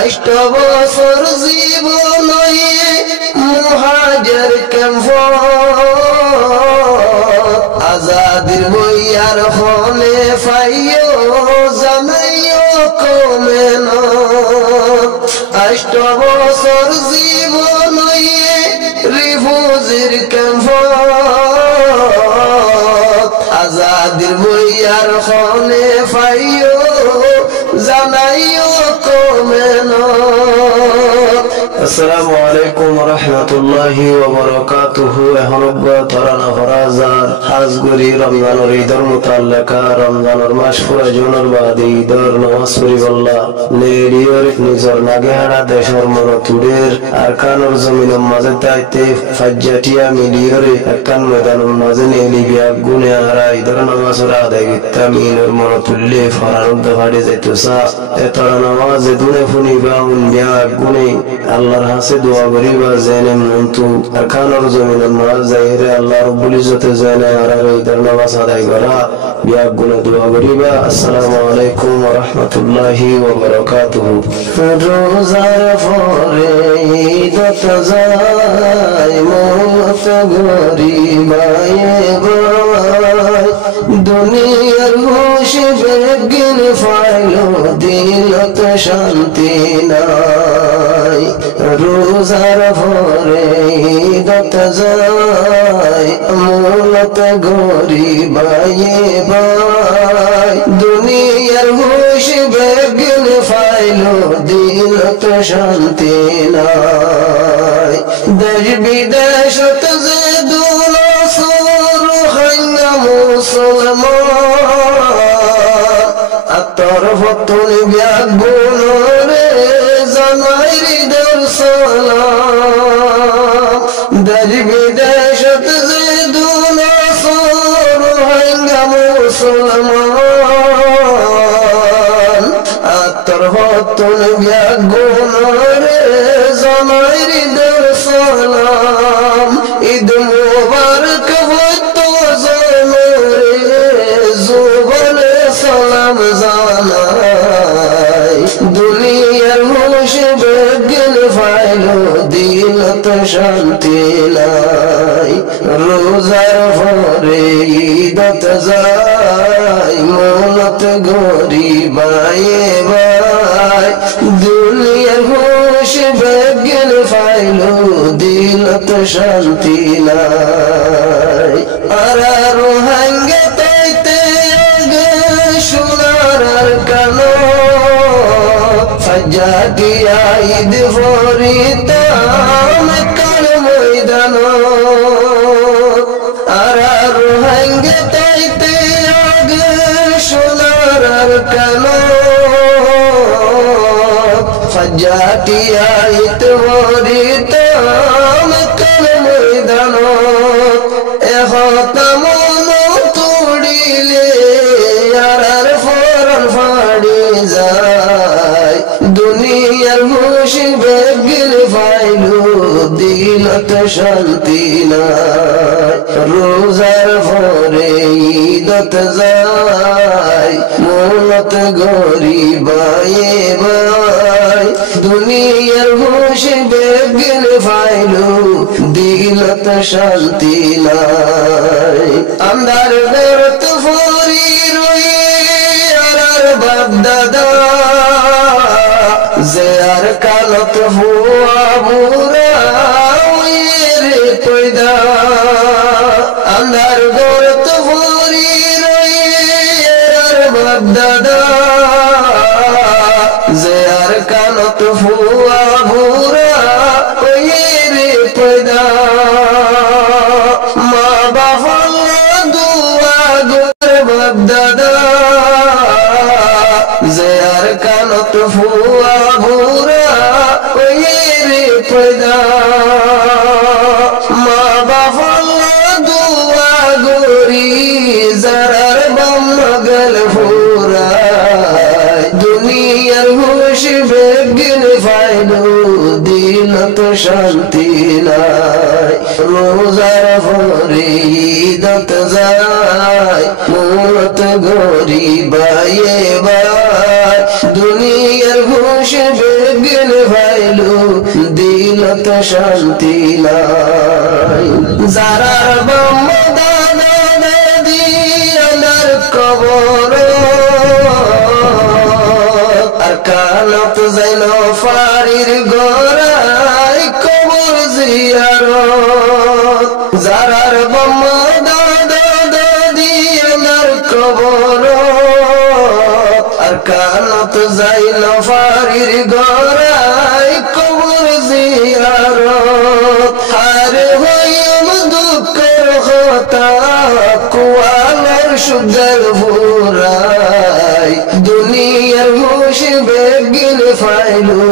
8 বছর জীবন মুহাজির ক্যাম্প আজাদির বইয়ার হলে পাইও জানাইও কমেন 8 বছর জীবন রিফুজির ক্যাম্প আজাদির বইয়ার হলে পাইও জানাইও কমেন। আসসালামু আলাইকুম ওয়া রাহমাতুল্লাহি ওয়া বারাকাতুহু। এখন ধরানা ফরাজার হাজগুরি রমজানের ঈদের মুতাল্লাকা রমজানের মাস প্রয়োজনের বাদে ঈদের নামাজ পড়িবল্লা নেড়িয়র নিজর নাগেহারা দেশের মনতুডের আরকানোর জমিনের মাঝে তাইতে ফাজ্জাটিয়া মিলিয়রে একখান ময়দানের মাঝে নেলিবিয়া গুনে হারা ঈদের নামাজের আদায় গিত্তা মিনের মনতুল্লে ফরানুর দফাড়ে যাইতেসা এতরা নামাজ দুনে ফুনিবা উন্বিয়া গুনে আল্লাহর হাসে দোয়া করিবা জেনে মন্তু আরকানোর জমিনের মাঝে যাইরে আল্লাহ রব্বুল ইজ্জতে জেনে হারা ঈদের নামাজ আদায় করা বিয়া গুনে দোয়া করিবা। আসসালামু আলাইকুম ওয়া রাহমাতুল্লাহি ওয়া বারাকাতুহু। রোজার পরে ঈদত যায় মত গরিবায়ে ভাই দুনিয়ার খুশি বেগিন ফাইলো দিলত শান্তি নাই। রোজার পরে ঈদত যায় মত গরিবায়ে ভাই দুনিয়ার খুশি বেগিন ফাইলো দিলত শান্তি নাই। দেশ বিদেশত যে দুলসুর হাঙ্গা মুসলমান আতর ফতুল ব্যাগুনরে জানাই হৃদর সালাম। দেশ বিদেশত যে দুলসুর হাঙ্গা মুসলমান আতর ফতুল ব্যাগুনরে জানাই হৃদর সালাম। ঈদ মুবারক হতো জমরে জুবনে সালাম জানাই দুনিয়ার খুশি বেগিন ফাইলো দিলত শান্তি নাই। রোজার পরে ঈদত যায় মনত গরিবায়ে ভাই দুনিয়ার খুশি বেগিন ফাইলো দিলত শান্তি নাই। আর রোহাঙ্গে তাইতে আগে সোনার কানো ফাজ্জাটিয়া ঈদ ফরিতাম কাল ময়দান। আর রোহাঙ্গে তাইতে আগে সোনার কানো ফাজ্জাটিয়া ঈদ ফরিতাম কাল ময়দান। এখন তুড়িলে আর ফরন ফাড়ি যায় দুনিয়ার খুশি বেগিন ফাইলো দিলত শান্তি নাই। রোজার পরে ঈদত যায় মনত গরিবায়ে ভাই দুনিয়ার খুশি বেগিন ফাইলো দিলত শান্তি নাই। আন্দার বেরত ফরি রই আর বাগদাদা যে আর কালত হুয়া বুড়া রে পয়দা। আন্দার বেরত ফরি রই আর বাগদাদা যে আর কালত হুয়া বুড়া রে পয়দা। মা বাবা দুয়া গোর বাগদাদা যে আর কানত ফুয়া বুড়া রে পয়দা। মা বাবা দুয়া গোরি যারার বাম গল ফুরা দুনিয়ার খুশি বেগিন ফাইলো দিলত শান্তি নাই। রোজার পরে ঈদত যায় মত গরিবায়ে ভাই দুনিয়ার খুশি হুশ বেগিন ভাইলু দিলত শান্তি নাই যারার বাম্মা দাদা দাদি আনার কবর আর কানত যাইল ফারির গড়াই কবর জিয়ারত যারার বাম্মা দাদা দাদি আনার কবর আর কানত যাইল ফারির গড়াই কবর জিয়ারত হারে হইম দুঃখের কথা কুয়ালার সুদের ভুরাই দুনিয়ার হুশ বেগিন ফাইলু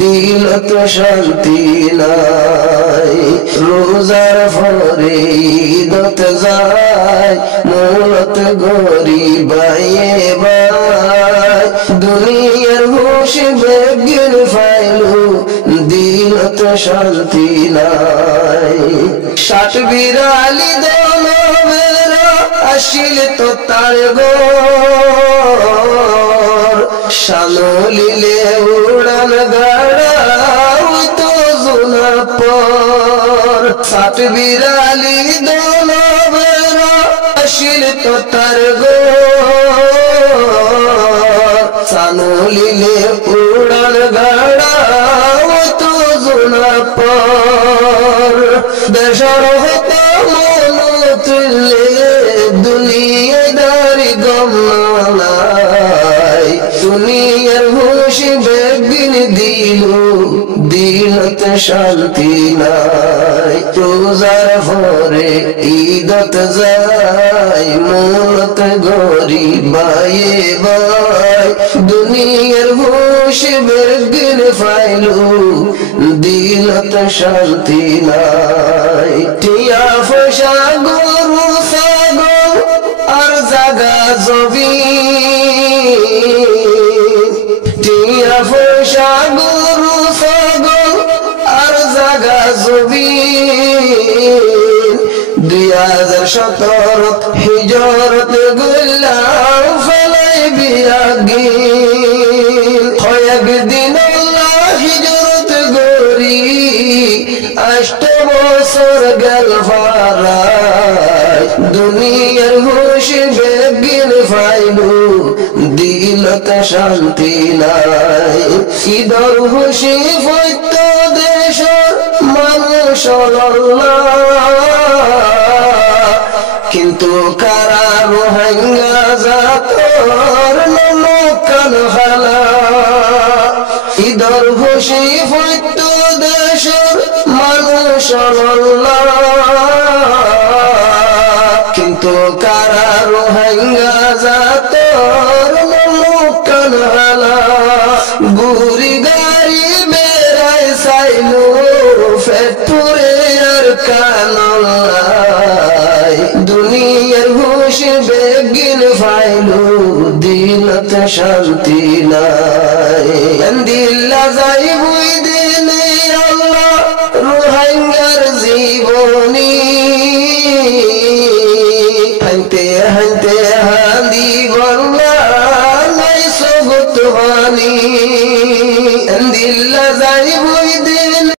দিলত শান্তি নাই রোজার ফরে ঈদত যায় মূলত গরিবায়ে বাই দুনিয়ার হুশ বেগিন ফাইলু দিলত শান্তি নাই ষাট বিরালি দলবের আসিল তো তার গর শানুলিলে উড়ান গাড়া তো জোনা পর ষাট বিরালি দলবের আসিল তো তার গর শানুলিলে উড়ান গাড়া তো জোনা পর দেশর হতে মন তুলে দুনিয়াদারি গমনাই দুনিয়ার হুশ বেগিন দিলু দিলত শান্তি নাই রোজার ফরে ঈদত যায় মূলত গরিবায়ে বাই দুনিয়ার হুশ বেগিন ফাইলু দিলত শান্তি নাই টিয়া ফসা গরু ছাগল আর জাগা জমিন টিয়া ফসা গরু ছাগল আর জাগা জমিন 2017 হিজরত গুল্লাম ফলাই বিয়াগিন হয় একদিন আল্লাহ হিজরত গরি 8 বছর গেল ফারাই দুনিয়ার হুশ বেগিন ফাইলু দিলত শান্তি নাই ঈদর হুশি ফৈত্য দেশর মানুষ কিন্তু কারা রোহিঙ্গা জাতর নমকান হালা ঈদর হুশি ফৈত্য দেশর মানুষ কিন্তু কারা রোহিঙ্গা জাতর নমকান হালা গুরি গাড়ি বেড়ায় চাইলো ফেটপুরে আর কানলাই দুনিয়ার হুশ বেগিন ফাইলু দিলত শান্তি নাই দিল্লা যাই বুই দিলে আল্লাহ রোহিঙ্গার জীবনী হাইতে হাইতে হান্দি বললা নাই সবত হানি দিল্লা যাই বুই দিলে